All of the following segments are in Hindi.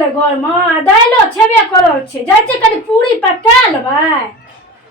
गेलै घर में दाइलो छेबे करल छै जाइ छै कनी पूरी पका लेबै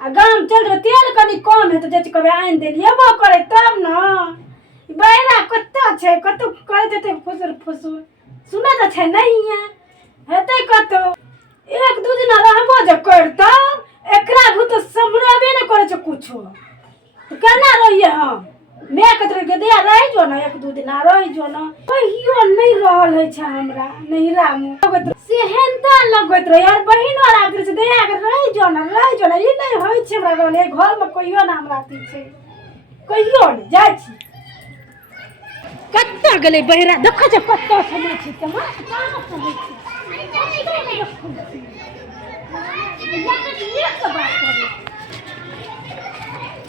आ गाम चल जेबै तेल कनी कम हेतै जाइ छै कहबै आनि देलिएबो करे तब न बहिरा कतऽ छै कतौ करैत हेतै फुसुर फुसुर सुनै तऽ छै नहीं हेतै कतौ एक दू दिन रहबो जे करतौ एकरा भूत सम्भरबे न करे छै कुछो तो केना रहिए हम मैं कहते रह दिया रह जो ना एक दू दिन रह जो ना कहियो नहीं रहल है छै हमरा नहिरा में सेहनता लगत रहे यार बहिन और आबि छै दिया रह जो ना ई नहीं होय छै हमरा रहले घर में कहियो ना हमरा अथी छै कहियो नहीं जाय छी कत्ता गेलै बहिरा देख छै कत्ता समय छै तमा कहां समय छै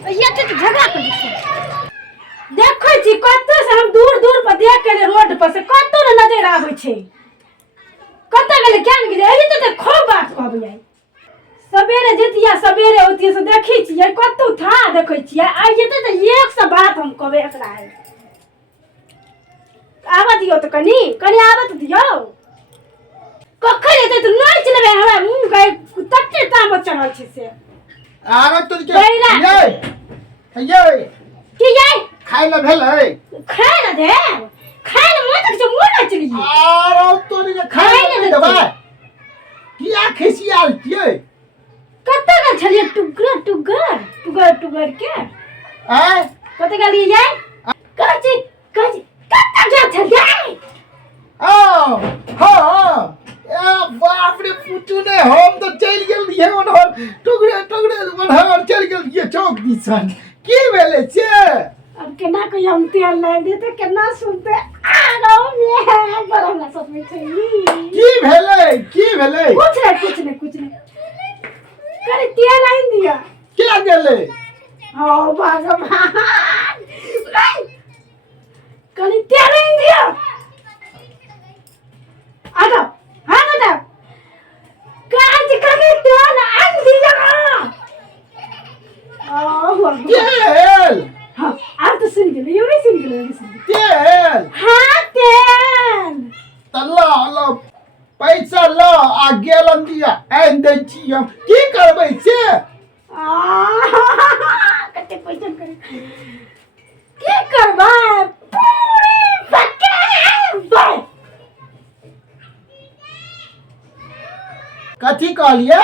ये तो झगड़ा कर देखै छी कत्तो से हम दूर दूर पर देख के रोड पर से कत्तो न नजर आबै छै कत्ता गेले केन गेले एही त खूब बात कहबै सवेरे जेतिया सवेरे होतिया से देखै छी कत्तो था देखै छी आइ जेते त 100 बात हम कहबै एकरा है आवा दियो त कनी कनी आवा त दियो कखन एते त नहीं चलबे हमरा मुंह गए तत्ते ताम चढ़ल छै से आरो तो के ये की ये खाइ ल भेलै खाइ ल दे खाइ ल मत के मुंह न चली आरो तो के खाइ ल देबै किया खिसियाल छियै कत्ता गल छलिए टुगर के हैं कत्ता गल ये काची कत्ता जा छलिए ओ हो ए बाप रे पुतू ने हम तो चल गेल दिए ओनहर टुकड़े ओनहर चल गेल दिए चौक दिसन की भेले से अब केना कोई हम तेल लाग देते केना सुनते आ गाँव में बड़ा ना सब में छै की भेले कुछ नहीं करे तेल आइन दिया क्या गेले ओ भगवान करे तेल आइन दिया आजा हां काज करे तेल आइन दिया ओ तेल हां आप तो सुन गेले यो नहीं सुन गेले तेल हां तेल तल्ला लो पैसा लो आ गेलन दिया आइन दै छी हम की करबै से कते पैसा करे की करबै पूरी पकाबै कथी कहलिए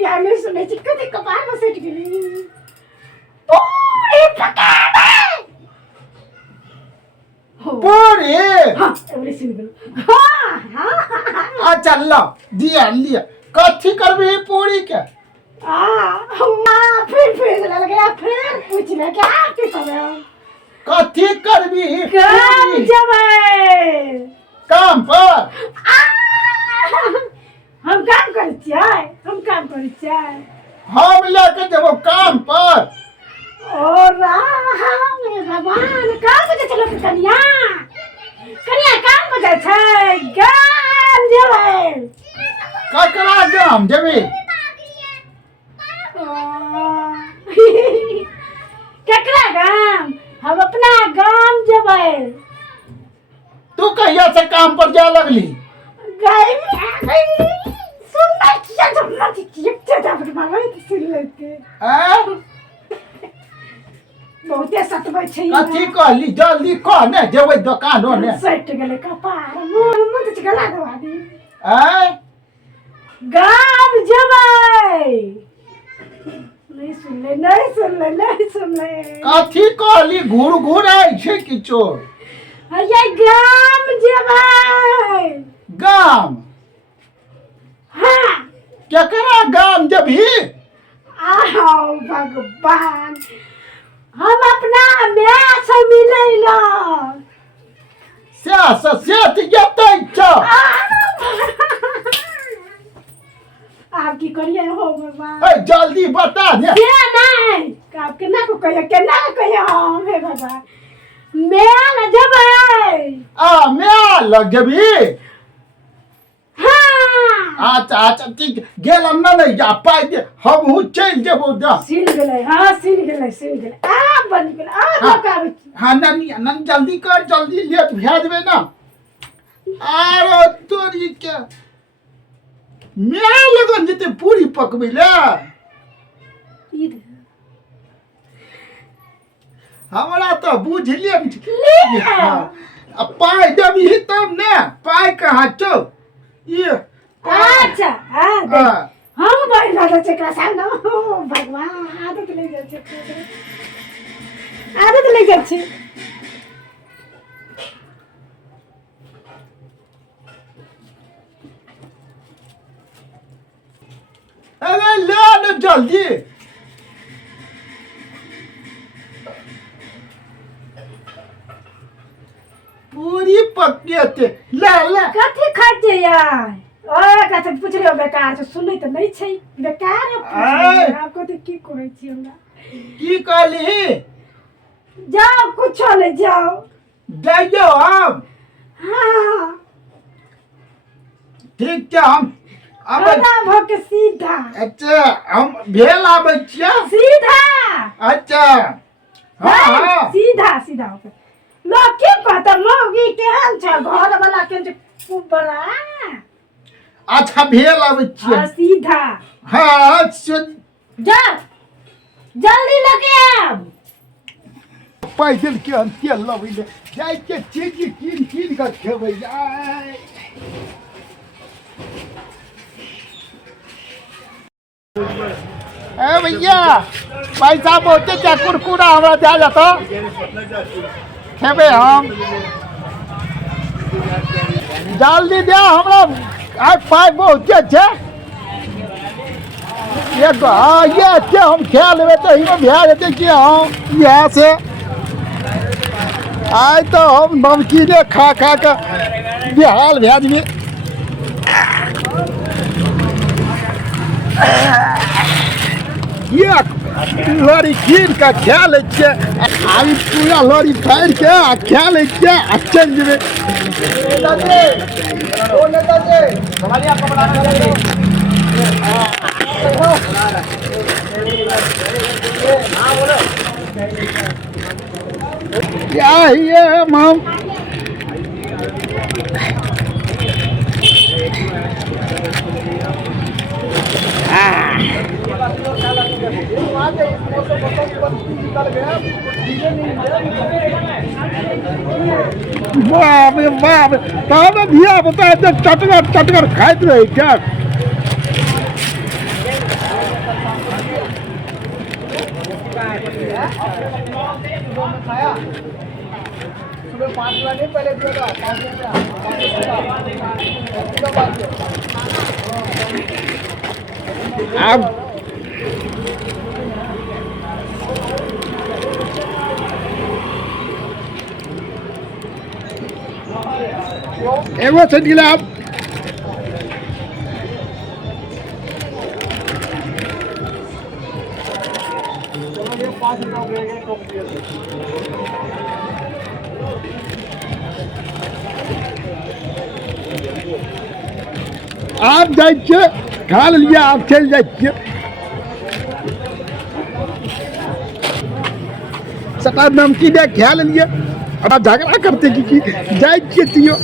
यार मैं सुनै छी कते कपार में सट गेली पूरी पकाबै पूरी हां एवरी सुन गेलो हां अच्छा लो दिया लिया कथी करबी पूरी के फिर लगे फिर पूछने क्या की करे कथी करबी काम जबै काम पर हम काम करै छियै हम लेके जेबो काम पर ओ राम भगवान काम बजे चलो कनिया काम बजे छै गाम जेबै ककरा गाम जेबी केकरा गाम हम अपना गाम जेबै तू कहिया से काम पर जा लगली गई सुनना किया जब ना किया जब मांगे तो सुन लेते हैं बहुते सतबै छै कथी कहली जल्दी कह ने जेबै दुकान ने सट गेलै कपार मुंह तो गला दबा दी हैं गाम जेबै नहीं सुन ले कथी कहली घुर आई छै किछो ये गाम जेबै गाम हाँ केकरा गाम जेबी आओ भगवान हम अपना माय से मिलै ला से जतै छ आप की करिए हो भगवान ए जल्दी बता दे ये नहीं आप केना को कहिए हम हे भगवान मैं न जबै मैं लग जेबी हाँ अच्छा ठीक गेलम ना नहीं जा पाई दे हम हूँ चल जेबो दा सिल गेलै हाँ सिल गेलै आ बन गेलै आ लगा हाँ नन जल्दी कर जल्दी लेट भे देबे ना आरो तोरी के मैं लगन जते पूरी पकबै ले हमरा तो बुझलिए आ पाई देबी तब ने पाई कहाँ छौ ये अच्छा हम बैठ रहल छै एकरा सामने भगवान आदत लग जाइ छै अरे ले न जल्दी पूरी पक्के थे ले कथी खाइ छै यार ओए कथी पूछ लियो बेकार छै सुनै त नहीं छै बेकार आपको तो की करै छी हमरा की कहली जाओ कुछ ले जाओ जाइयो हम हाँ ठीक छै हम अब भो के सीधा अच्छा हम भेल आबै छियै सीधा अच्छा हाँ सीधा होके लोग की कहता मौगी केहन छ घर वाला केहन छ खूब बड़ा अच्छा भेल आबै छियै सीधा हाँ जा जल्दी लगे आब पैदल के हम तेल लबै ले जाइ के चीज कीन के खेबै जाय ए भैया पैसा बहुते छै कुरकुरा हमरा दे जातो खेबै हम जल्दी दे हमरा आइ पाइ बहुते छै एगो हाँ ये हम खा लेबै तऽ इहो भए जेतै कि हाँ इएह से आइ तो हम नमकीने खा के बेहाल भए जेबै ये लड़ी कीन के खा लै छियै आइ पूरा लड़ी फाड़ि के आ खा लै छियै आ चलि जेबै क्या ये माम बाप रे बाप तब धिया पुता चटगर खाइत रहे क्या सुबह 5 बजे पहले दिया था 5 अब एगो से दिला आप जाइए खा लिया आप चल जाइए सटा नमकीन खा लिया अब आप झगड़ा करते कि जाइए तियो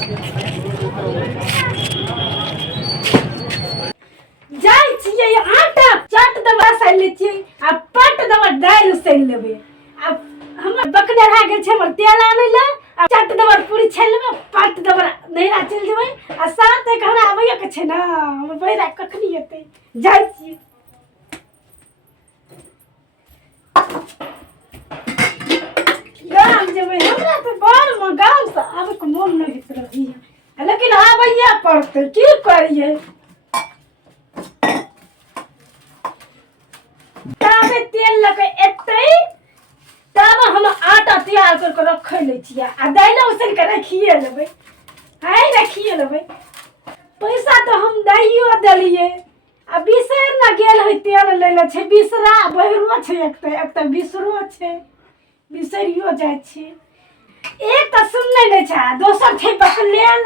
जाई छियै आटा चट दबा साइल ले छियै आ पट दबा दालि साइल लेबै आ हमर बकने रह गेल छै हमर तेल आनै ले आ चट दबा पूरी छानि लेबै पट दबा नहिरा चलि जेबै आ साथ तक हमरा आबैए के छै ना हमर बहिरा कखनी एतै जाई छियै गाम जेबै हमरा तऽ बड़ में गाम से आबै के मोन नहि होइत रहैए लेकिन आबैए पड़तै की करियै ताबे तेल लगे एतै तब हम आटा तैयार करके रखै लै छियै आ दाइलो उसन के रखिए लेबै रखिए लेबै पैसा तो हम दैयो देलियै आ बिसरि न गेल है तेल लै ले छै बिसरा बहिरो छै एक तऽ बिसरो छै बिसरियो जाइ छै एक तऽ सुनने नहि छै दोसर छै बकलेल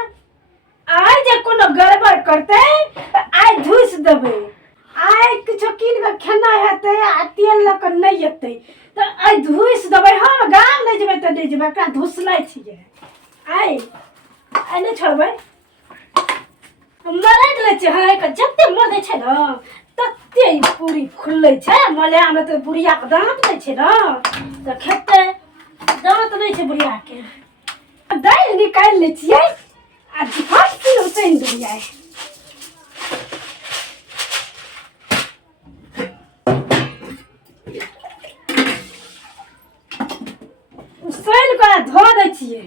आइ जे कोनो गड़बड़ करतै तऽ आइ धुसि देबै आइ किछो कीन के खेनाइ हेतै आ तेल लऽ कऽ नहि एतै तऽ आइ धुसि देबै हम गाम नहि जेबै तऽ नहि जेबै एकरा धुसनाइ छियै आइ नहि छोड़बै मरद ले छै है के जत्ते मर दै छै न तत्ते ई पूरी खुलै छै मलयाम त बुढ़िया के दांत नै छै न त खेते दांत नै छै बुढ़िया के दालि निकालि लै छियै आ झट उतैन देलियै उसैल के धो दै छियै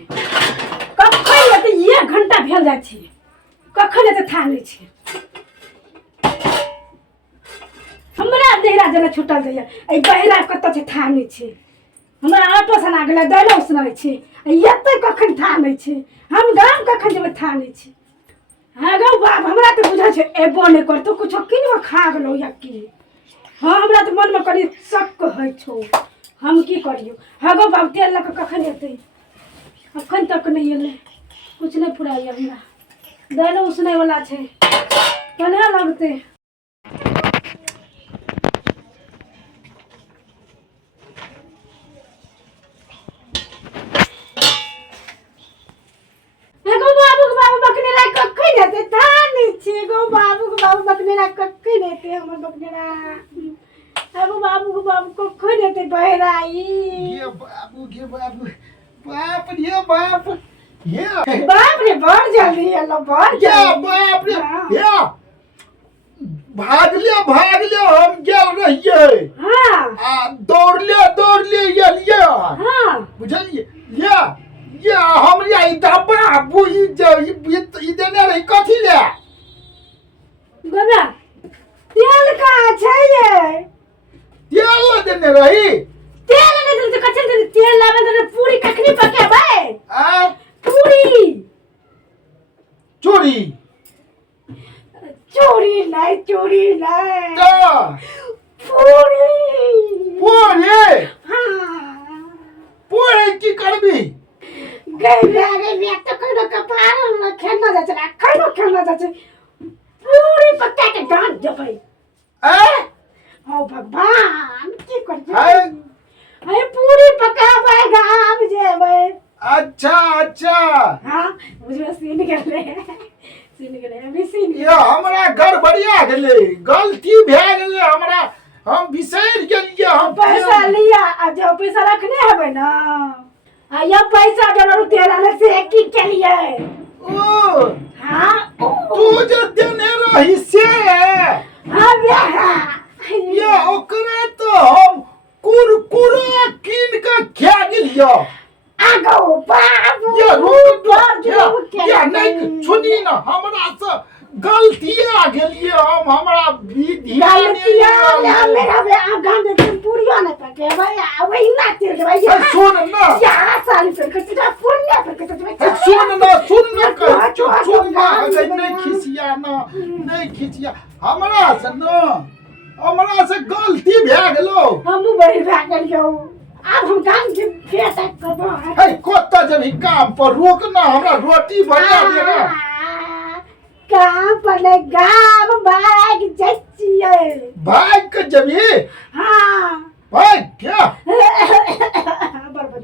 कखन एते 1 घंटा भेल जाइ छै कखन एते था नै छै हमरा देहरा जेना छुटल दैया ए बहिरा कत छै था नै छै हमरा ऑटो सना गेलै दाइलो सुनै छै एते कखन था नै छै हम गाम कखन जेबै था नै छै हाँ गौ बाप हमरा त बुझा छै एबो नै करतो कुछो किनो खा गेलो या की हाँ हमरा त मन में कनी शक होइ छौ हम की करियो हाँ गौ बाप तेल लक कखन एतै अखन तक नै एलै कुछ नै फुराइया हमरा दाइलो उसनै वाला छै केना लगतै ये बाबू बाप रे बाप ये बाप रे बहुत जल्दी आलो बहुत ये बाप रे ये भाग ले हम गेल रहिए हां आ दौड़ ले ये हां बुझलिए ये हमरा ई डब्बा बुई जे ई देने रही कथी ले बाबा तेल का छै ये तेल देने रही तेल ने तुम कचन तेल लावे तो पूरी कखनी पकाबे आ पूरी चोरी चोरी नहीं तो पूरी हाँ पूरी की करबी गई तो कनो कपार न खेलना जाचला कनो खेलना जाचे पूरी पक्का के गांठ जबै ओ भगवान की कर अरे पूरी पकाबे गाम जेबै अच्छा हां मुझे सीन गेले अभी सीन ये हमरा गड़बड़िया गेले गलती भए गेले हमरा हम बिसैर गेलिए हम पैसा लिया आ जो पैसा रखने हबे ना आ ये पैसा जरूर तेरा ले से की के लिए ओ हां तू जे देने रही से हां ये ओकरे तो हम कुरकुरा कीन के खा गेलियो आगो बाबू ये रुक ये नहीं सुनी ना हमरा से गलती आ गेलिए हम हमरा विधि मेरा वे आ गांड से पूरिया नहीं पके भाई वही ना तेल भाई सुन ना या साली से कचरा पुण्य पर कचरा सुन ना नहीं खिसिया हमरा से गलती भए गेलो हम बड़ी भए गेलियो अब हम काम के फेस करबो है कोत्ता जब ही काम पर रोक ना हमरा रोटी बना दे ना काम पर ले गाम भाग जचिए भाग के जबी हां भाग क्या बरबर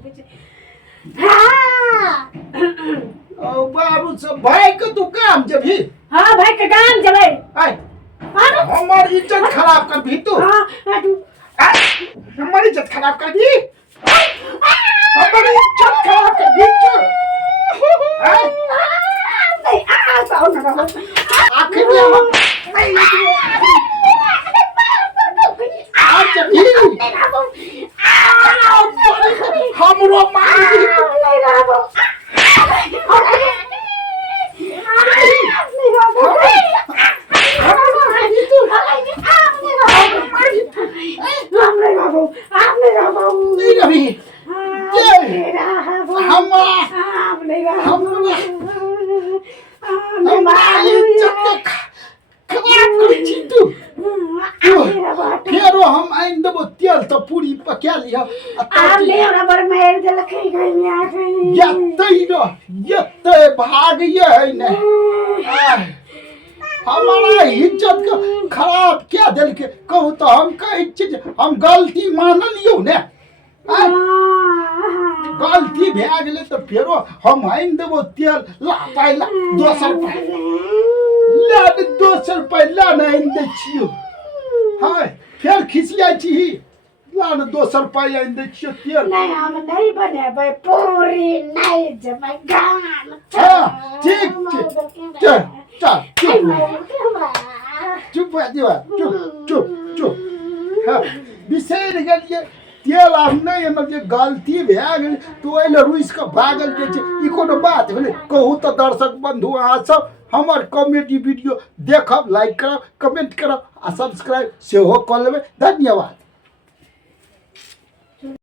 हां ओ बाबू सब भाग के तू काम जबी हां भाग के काम जबै आई हमारी इज्जत खराब कर भी तू हां तू हमारी इज्जत खराब कर दी हमारी इज्जत खराब कर दी नहीं आ साउ ना आखिर में हम आज भी हमरो मार दी नहीं रहबो नहीं रही फेरो हम आइन देबो तेल तो पूरी पका लिया ये भाग ये है ने हमारा इज्जत का खराब क्या दिल के कहू तो हम कई चीज हम गलती मान लियो ने गलती भए गेले तो फेरो हम आइन देबो तेल ला पाइला दोसर पाइ लाने 200 रुपया लाने आइन दे छियो हाय फिर खिसिया छी लाने 200 रुपया आइन दे छियो तेल नहीं हम नहीं बनेबै पूरी नहीं जबै गाम हाँ ठीक चल चल चुप चुप हाँ बिसैर गेलिए तेल आब नहीं एना जे गलती भए गेल तो एले रुइस के भागल जे छै ई कोनो बात भेलै कहू तऽ दर्शक बंधु अहाँ सब हमर कॉमेडी वीडियो देखब लाइक करब कमेंट करब आ सब्सक्राइब सेहो कऽ लेबै धन्यवाद।